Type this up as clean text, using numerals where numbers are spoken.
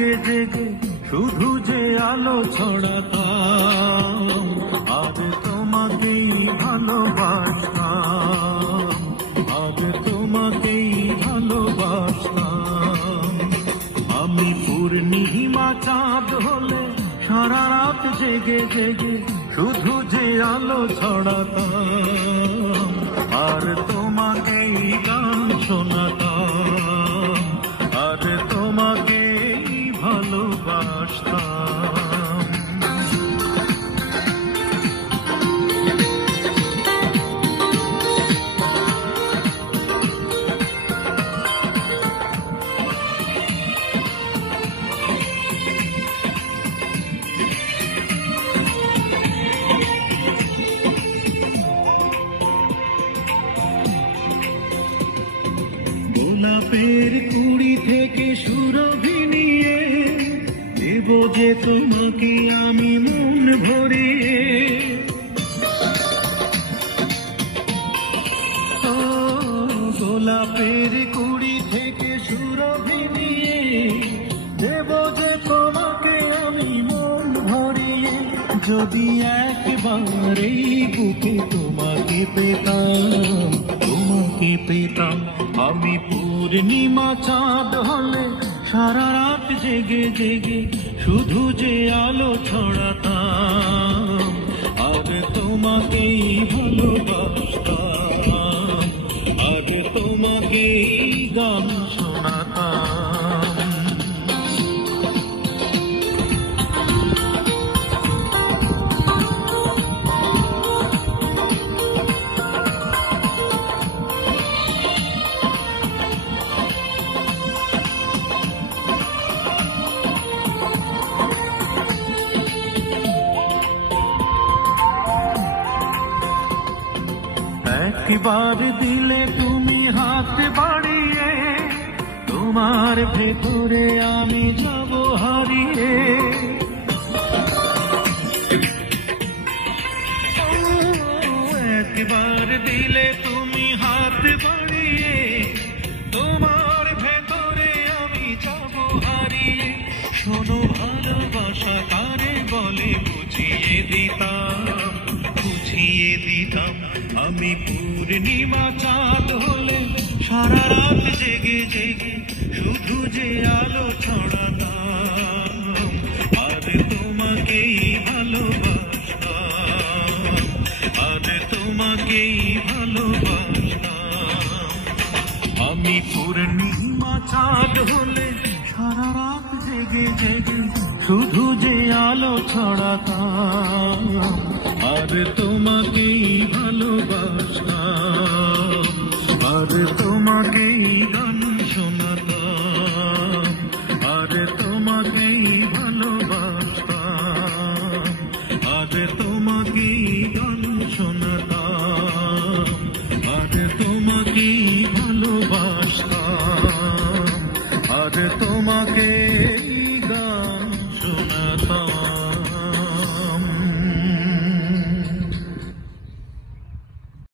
জেগে জেগে শুধু যে আলো ছড়াতাম, আর তোমাকেই ভালোবাসতাম, আর তোমাকেই ভালোবাসতাম। আমি পূর্ণিমা চাঁদ হলে সারা রাত জেগে জেগে শুধু যে আলো ছড়াতাম, আর তোমাকেই গান শোনাতাম, আর তোমাকেই ভালোবাসতাম। গোলাপের কুড়ি থেকে সুরভি নিয়ে দেব যে তোমাকে আমি মন ভরিয়ে। ও গোলাপের কুড়ি থেকে সুরভি নিয়ে দেব যে তোমাকে আমি মন ভরিয়ে। যদি একবার এই বুকে তোমাকে পেতাম, তোমাকে পেতাম, আমি পূর্ণিমা চাঁদ হলে সারা রাত জেগে জেগে শুধু যে আলো ছড়াতাম, আর তোমাকেই ভালোবাসতাম, আর তোমাকেই গান শোনাতাম। একবার দিলে তুমি হাত বাড়িয়ে, তোমার ভেতরে আমি যাব হারিয়ে। একবার দিলে তুমি হাত বাড়িয়ে, তোমার ভেতরে আমি যাব হারিয়ে। শোনো ভালোবাসা কারে বলে বুঝিয়ে দিতাম, বুঝিয়ে দিতাম। আমি পূর্ণিমা চাঁদ হলে সারা রাত জেগে জেগে শুধু যে আলো ছড়াতাম, আর তোমাকেই ভালোবাসতাম, আর তোমাকেই ভালোবাসতাম। আমি পূর্ণিমা চাঁদ হলে সারা রাত জেগে জেগে শুধু যে আলো ছড়াতাম, আর তোমাকেই ভালোবাসতাম, আর তোমাকেই গান শোনাতাম, আর তোমাকেই ভালোবাসতাম, আর